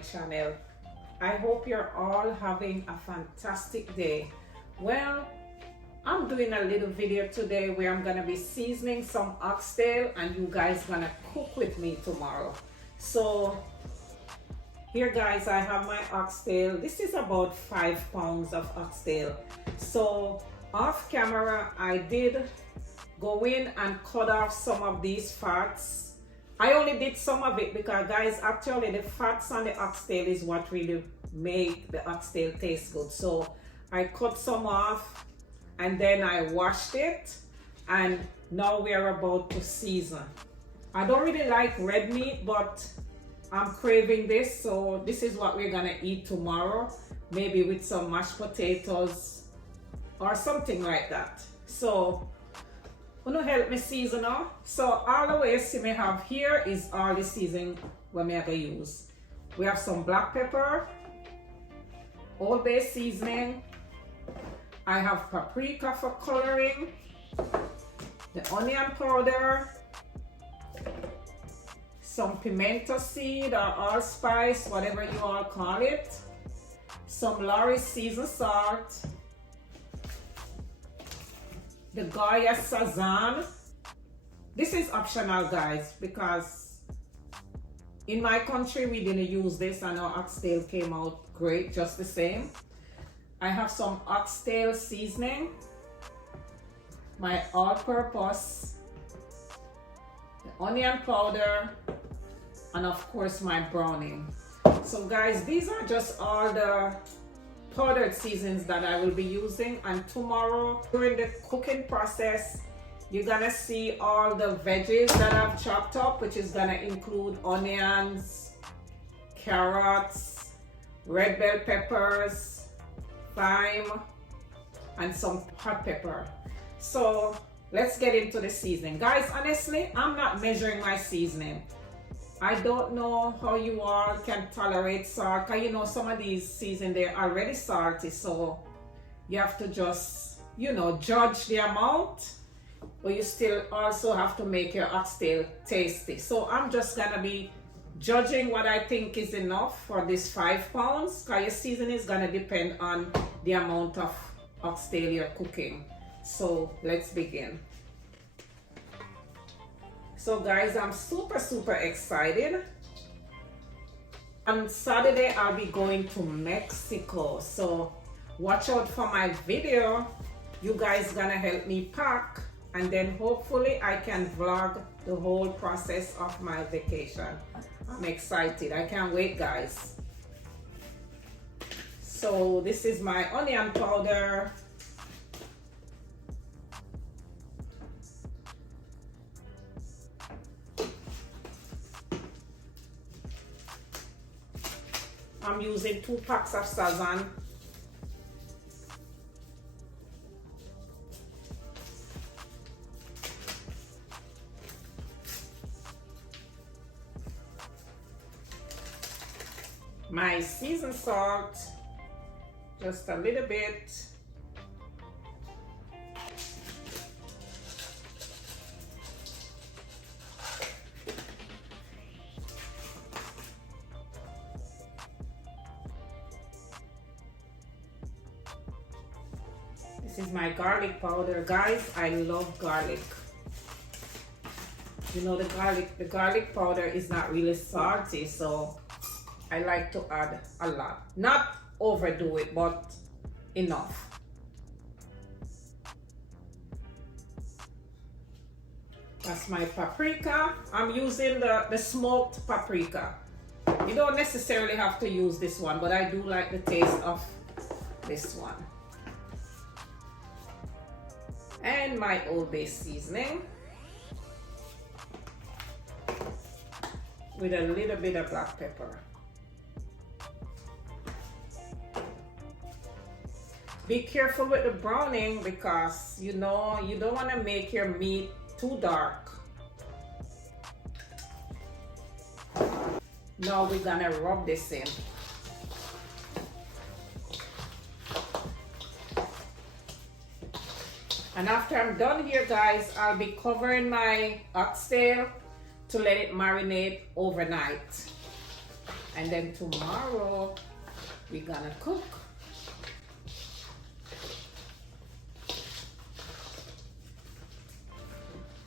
channel. I hope you're all having a fantastic day. Well, I'm doing a little video today where I'm gonna be seasoning some oxtail and you guys gonna cook with me tomorrow. So here guys, I have my oxtail. This is about 5 pounds of oxtail. So off camera, I did go in and cut off some of these fats. I only did some of it because guys, actually the fats on the oxtail is what really make the oxtail taste good. So I cut some off and then I washed it, and now we are about to season. I don't really like red meat, but I'm craving this, so this is what we're gonna eat tomorrow, maybe with some mashed potatoes or something like that. So gonna help me season now. So all the ways you may have here is all the seasoning we may gonna use. We have some black pepper, all base seasoning. I have paprika for coloring, the onion powder, some pimento seed or allspice, whatever you all call it, some Lawry's seasoned salt, the Goya Sazan. This is optional guys, because in my country we didn't use this and our oxtail came out great just the same. I have some oxtail seasoning, my all-purpose, the onion powder, and of course my browning. So guys, these are just all the powdered seasonings that I will be using, and tomorrow during the cooking process you're gonna see all the veggies that I've chopped up, which is gonna include onions, carrots, red bell peppers, thyme, and some hot pepper. So let's get into the seasoning. Guys, honestly, I'm not measuring my seasoning. I don't know how you all can tolerate salt, because you know some of these seasonings they're already salty, so you have to just, you know, judge the amount, but you still also have to make your oxtail tasty. So I'm just gonna be judging what I think is enough for this 5 pounds, because your seasoning is gonna depend on the amount of oxtail you're cooking. So let's begin. So guys, I'm super excited. On Saturday I'll be going to Mexico, so watch out for my video. You guys gonna help me pack, and then hopefully I can vlog the whole process of my vacation. I'm excited. I can't wait, guys. So this is my onion powder. I'm using 2 packs of Sazan. My seasoned salt, just a little bit. This is my garlic powder. Guys, I love garlic. You know, the garlic powder is not really salty, so I like to add a lot. Not overdo it, but enough. That's my paprika. I'm using the smoked paprika. You don't necessarily have to use this one, but I do like the taste of this one. And my Old Bay seasoning with a little bit of black pepper. Be careful with the browning, because you know you don't want to make your meat too dark. Now we're gonna rub this in. And after I'm done here, guys, I'll be covering my oxtail to let it marinate overnight. And then tomorrow we're gonna cook.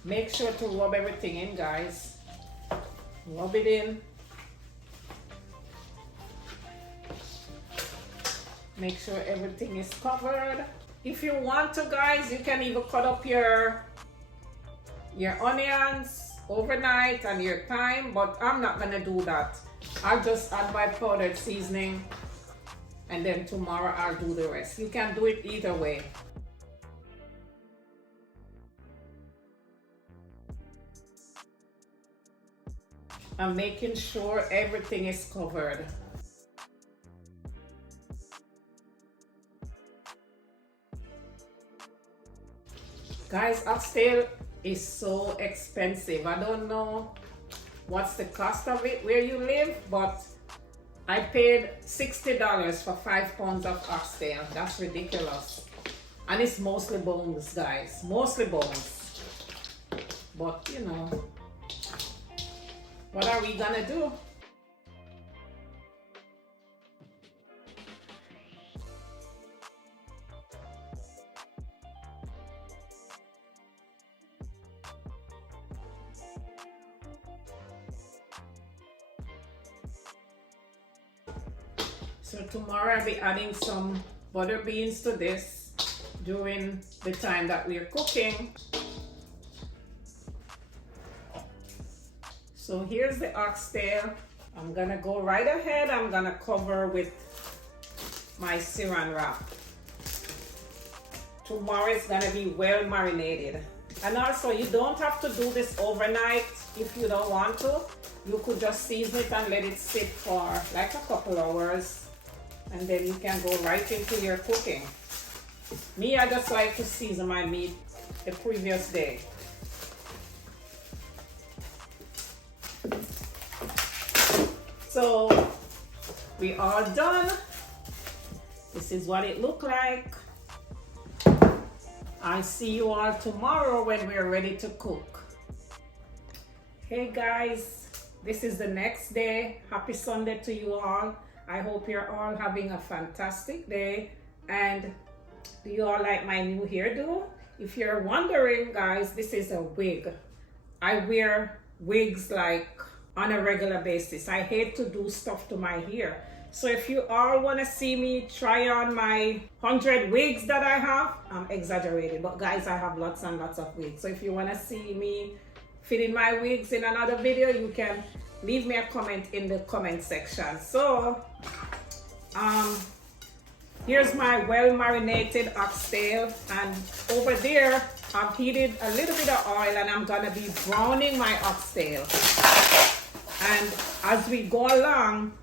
Make sure to rub everything in, guys. Rub it in. Make sure everything is covered. If you want to, guys, you can even cut up your onions overnight and your thyme, but I'm not gonna do that. I'll just add my powdered seasoning and then tomorrow I'll do the rest. You can do it either way. I'm making sure everything is covered. Guys, oxtail is so expensive. I don't know what's the cost of it where you live, but I paid $60 for 5 pounds of oxtail. That's ridiculous. And it's mostly bones, guys. Mostly bones. But you know, what are we gonna do? So tomorrow I'll be adding some butter beans to this during the time that we're cooking. So here's the oxtail. I'm gonna go right ahead. I'm gonna cover with my saran wrap. Tomorrow it's gonna be well marinated. And also, you don't have to do this overnight if you don't want to. You could just season it and let it sit for like a couple hours. And then you can go right into your cooking. Me, I just like to season my meat the previous day. So we are done. This is what it looked like. I'll see you all tomorrow when we're ready to cook. Hey guys, this is the next day. Happy Sunday to you all. I hope you're all having a fantastic day. And do you all like my new hairdo? If you're wondering, guys, this is a wig. I wear wigs like on a regular basis. I hate to do stuff to my hair. So if you all want to see me try on my 100 wigs that I have, I'm exaggerating, but guys, I have lots and lots of wigs. So if you want to see me fitting my wigs in another video, you can leave me a comment in the comment section. So here's my well marinated oxtail, and over there I've heated a little bit of oil and I'm gonna be browning my oxtail. And as we go along,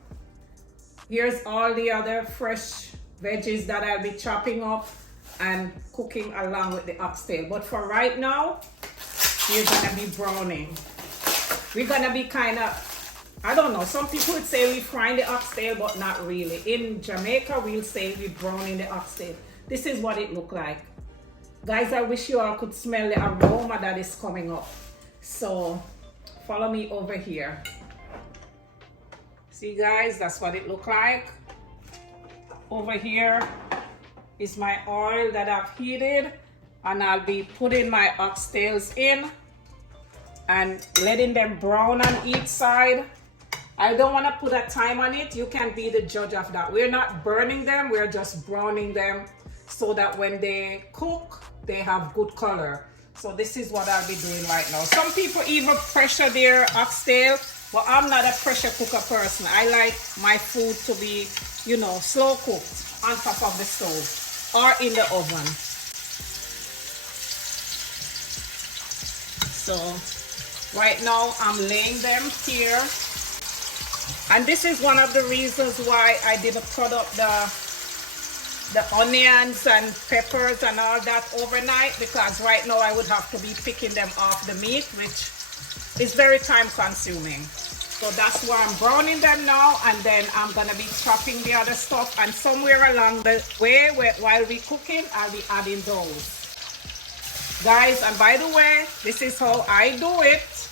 here's all the other fresh veggies that I'll be chopping up and cooking along with the oxtail. But for right now, we're gonna be browning. We're gonna be kind of, I don't know, some people would say we frying the oxtail, but not really. In Jamaica, we'll say we're browning the oxtail. This is what it look like. Guys, I wish you all could smell the aroma that is coming up. So follow me over here. See guys, that's what it look like. Over here is my oil that I've heated, and I'll be putting my oxtails in and letting them brown on each side. I don't want to put a time on it. You can be the judge of that. We're not burning them, we're just browning them so that when they cook, they have good color. So this is what I'll be doing right now. Some people even pressure their oxtail, but I'm not a pressure cooker person. I like my food to be, you know, slow cooked on top of the stove or in the oven. So right now I'm laying them here. And this is one of the reasons why I didn't cut up the onions and peppers and all that overnight, because right now I would have to be picking them off the meat, which is very time consuming. So that's why I'm browning them now, and then I'm gonna be chopping the other stuff, and somewhere along the way while we're cooking, I'll be adding those. Guys, and by the way, this is how I do it.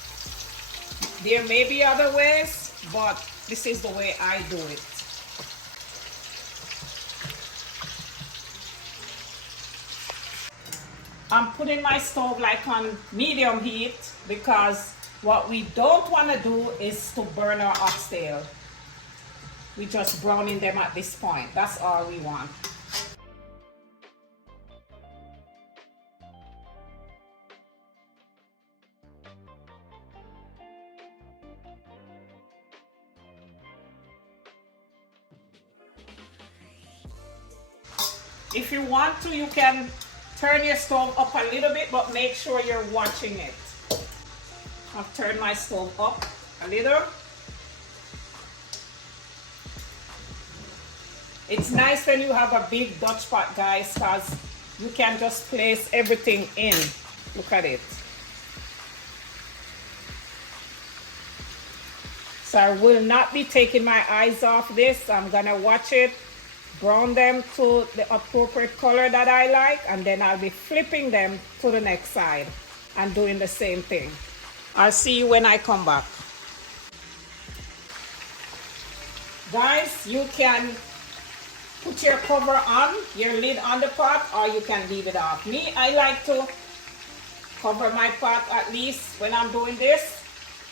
There may be other ways, but This is the way I do it. I'm putting my stove like on medium heat because what we don't want to do is to burn our oxtail. We're just browning them at this point. That's all we want. If you want to, you can turn your stove up a little bit, but make sure you're watching it. I've turned my stove up a little. It's nice when you have a big Dutch pot, guys, because you can just place everything in. Look at it. So I will not be taking my eyes off this. I'm gonna watch it, brown them to the appropriate color that I like, and then I'll be flipping them to the next side and doing the same thing. I'll see you when I come back. Guys, you can put your cover on, your lid on the pot, or you can leave it off. Me, I like to cover my pot at least when I'm doing this,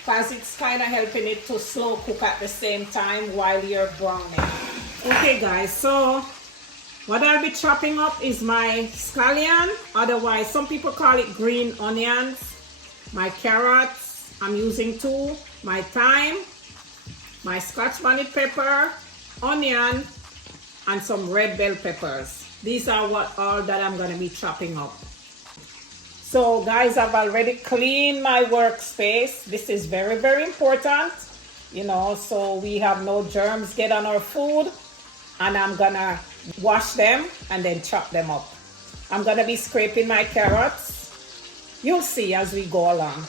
because it's kind of helping it to slow cook at the same time while you're browning. Okay guys, so what I'll be chopping up is my scallion, otherwise some people call it green onions, my carrots, I'm using 2, my thyme, my Scotch bonnet pepper, onion, and some red bell peppers. These are all that I'm going to be chopping up. So guys, I've already cleaned my workspace. This is very, very important, you know, so we have no germs get on our food. And I'm gonna wash them and then chop them up. I'm gonna be scraping my carrots. You'll see as we go along.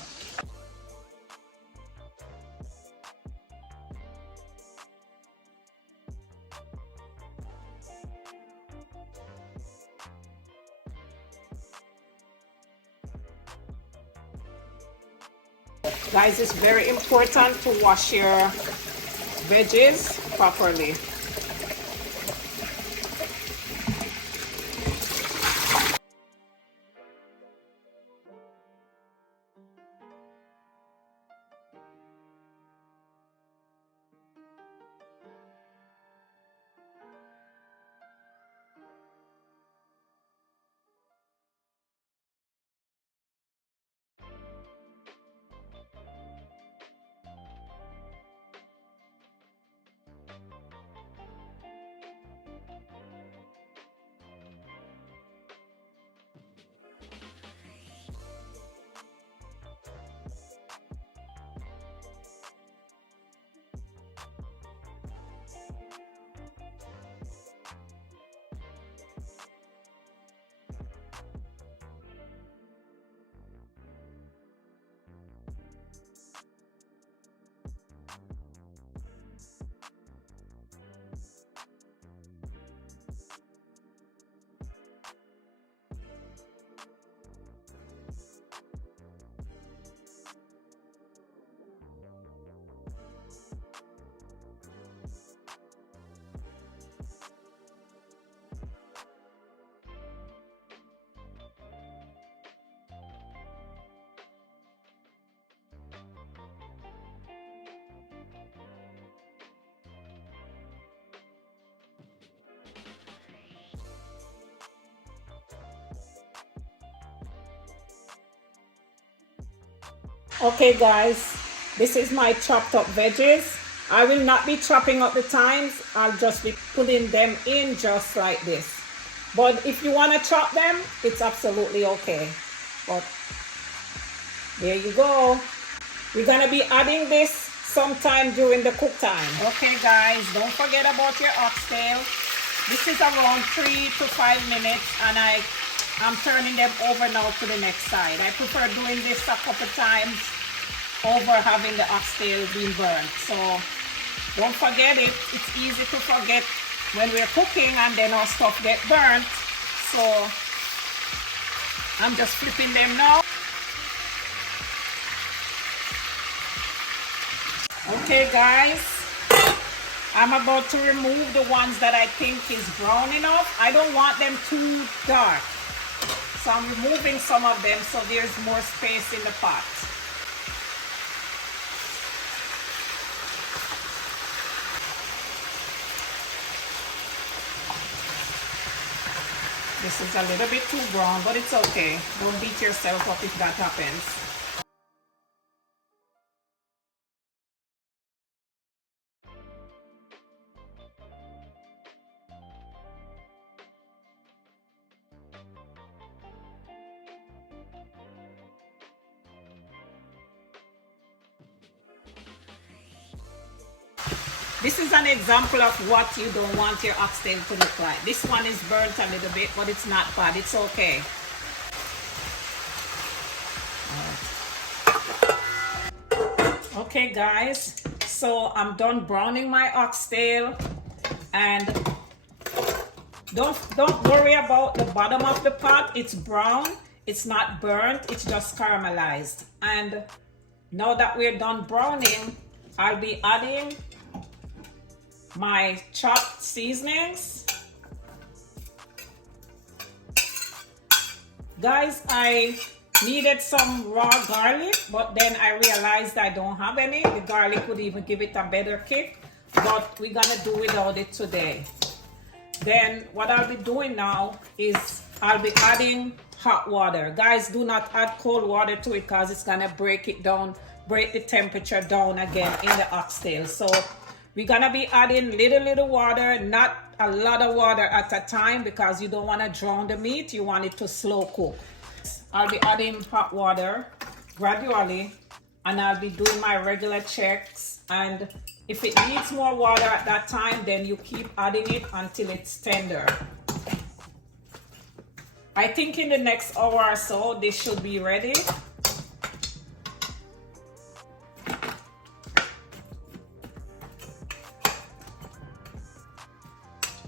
Guys, it's very important to wash your veggies properly. Okay guys, this is my chopped up veggies. I will not be chopping up the thymes. I'll just be putting them in just like this. But if you want to chop them, it's absolutely okay. But there you go. We're going to be adding this sometime during the cook time. Okay guys, don't forget about your oxtail. This is around 3 to 5 minutes, and I'm turning them over now to the next side. I prefer doing this a couple times over having the oxtail being burnt. So don't forget it. It's easy to forget when we're cooking and then our stuff get burnt. So I'm just flipping them now. Okay guys, I'm about to remove the ones that I think is brown enough. I don't want them too dark. So I'm removing some of them so there's more space in the pot. This is a little bit too brown, but it's okay. Don't beat yourself up if that happens. This is an example of what you don't want your oxtail to look like. This one is burnt a little bit, but it's not bad. It's okay. Okay, guys. So I'm done browning my oxtail, and don't worry about the bottom of the pot. It's brown. It's not burnt. It's just caramelized. And now that we're done browning, I'll be adding my chopped seasonings. Guys, I needed some raw garlic, but then I realized I don't have any. The garlic would even give it a better kick, but we're gonna do without it today. Then what I'll be doing now is I'll be adding hot water. Guys, do not add cold water to it because it's gonna break it down, break the temperature down again in the oxtail. So we're gonna be adding little water, not a lot of water at a time, because you don't want to drown the meat. You want it to slow cook. I'll be adding hot water gradually, and I'll be doing my regular checks. And if it needs more water at that time, then you keep adding it until it's tender. I think in the next hour or so, this should be ready.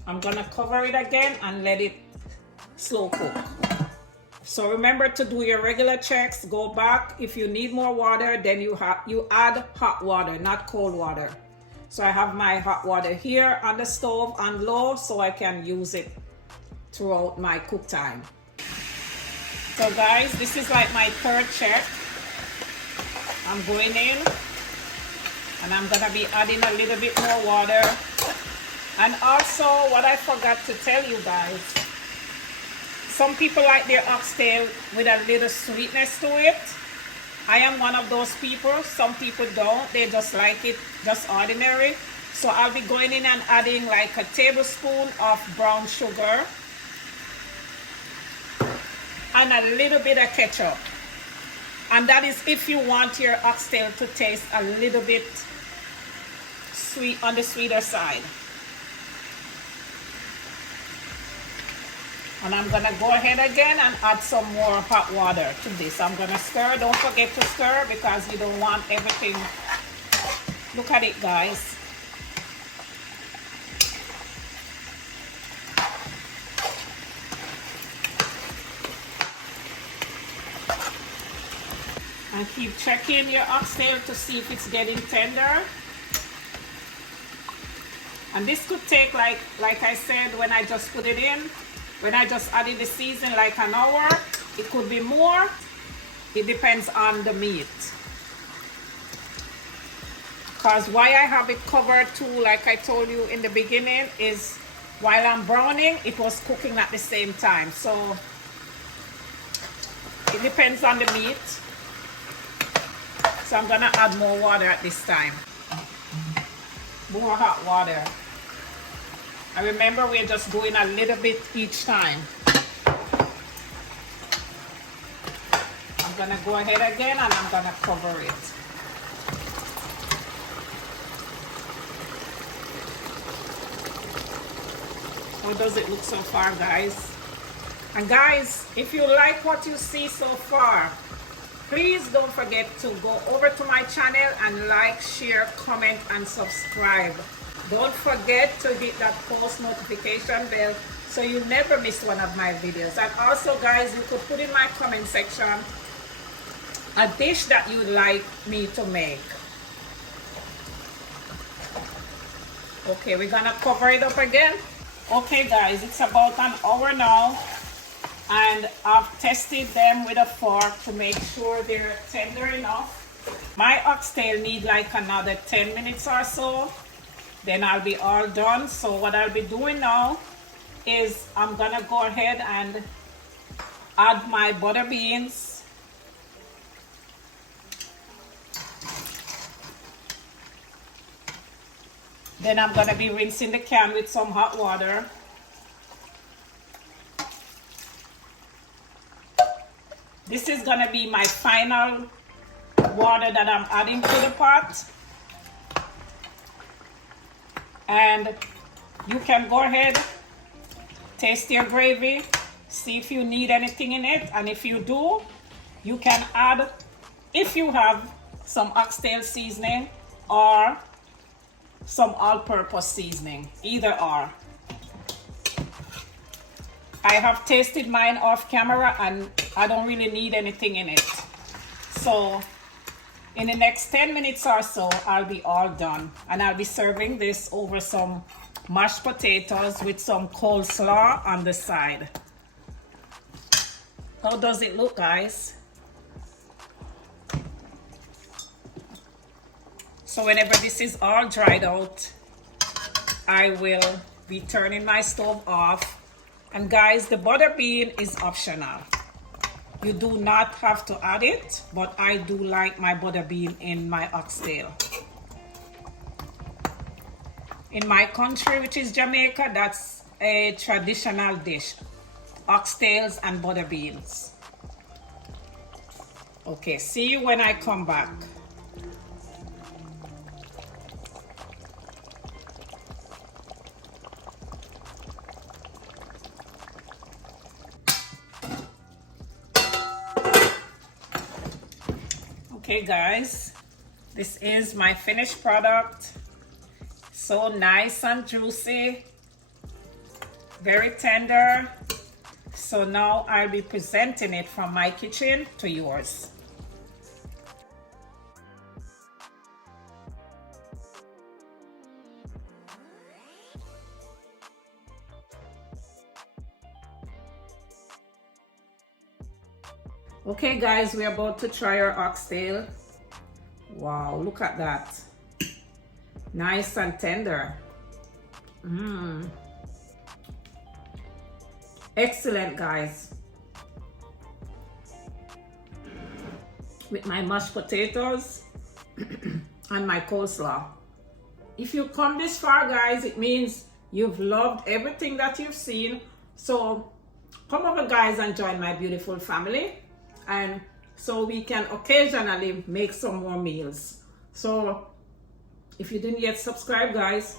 I'm gonna cover it again and let it slow cook. So remember to do your regular checks. Go back. If you need more water, then you add hot water, not cold water. So I have my hot water here on the stove on low so I can use it throughout my cook time. So guys, this is like my third check. I'm going in and I'm gonna be adding a little bit more water. And also, what I forgot to tell you guys, some people like their oxtail with a little sweetness to it. I am one of those people. Some people don't. They just like it just ordinary. So I'll be going in and adding like a tablespoon of brown sugar and a little bit of ketchup. And that is if you want your oxtail to taste a little bit sweet, on the sweeter side. And I'm gonna go ahead again and add some more hot water to this. I'm gonna stir. Don't forget to stir because you don't want everything. Look at it, guys. And keep checking your oxtail to see if it's getting tender. And this could take like I said when I just put it in. When I just added the season, like an hour. It could be more. It depends on the meat. Because why I have it covered too, like I told you in the beginning, is while I'm browning, it was cooking at the same time. So it depends on the meat. So I'm gonna add more water at this time. More hot water. And remember, we're just doing a little bit each time. I'm gonna go ahead again and I'm gonna cover it. How does it look so far, guys? And guys, if you like what you see so far, please don't forget to go over to my channel and like, share, comment, and subscribe. Don't forget to hit that post notification bell so you never miss one of my videos. And also, guys, you could put in my comment section a dish that you'd like me to make. Okay, we're gonna cover it up again. Okay guys, it's about an hour now, and I've tested them with a fork to make sure they're tender enough. My oxtail need like another 10 minutes or so, then I'll be all done. So what I'll be doing now is I'm gonna go ahead and add my butter beans. Then I'm gonna be rinsing the can with some hot water. This is gonna be my final water that I'm adding to the pot. And you can go ahead, taste your gravy, see if you need anything in it, and if you do, you can add, if you have some oxtail seasoning or some all-purpose seasoning, either or. I have tasted mine off camera and I don't really need anything in it. So in the next 10 minutes or so, I'll be all done, and I'll be serving this over some mashed potatoes with some coleslaw on the side. How does it look, guys? So whenever this is all dried out, I will be turning my stove off. And guys, the butter bean is optional. You do not have to add it, but I do like my butter bean in my oxtail. In my country, which is Jamaica, that's a traditional dish. Oxtails and butter beans. Okay, see you when I come back. Okay guys, this is my finished product. So nice and juicy, very tender. So now I'll be presenting it from my kitchen to yours. Okay guys, we're about to try our oxtail. Wow, look at that. Nice and tender. Excellent, guys. With my mashed potatoes and my coleslaw. If you come this far, guys, it means you've loved everything that you've seen. So come over, guys, and join my beautiful family. And so we can occasionally make some more meals. So if you didn't yet subscribe, guys,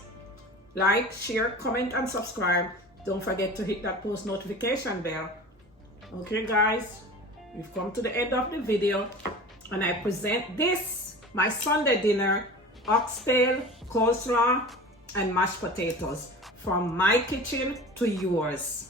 like, share, comment, and subscribe. Don't forget to hit that post notification bell. Okay guys, we've come to the end of the video, and I present this, my Sunday dinner, oxtail, coleslaw, and mashed potatoes, from my kitchen to yours.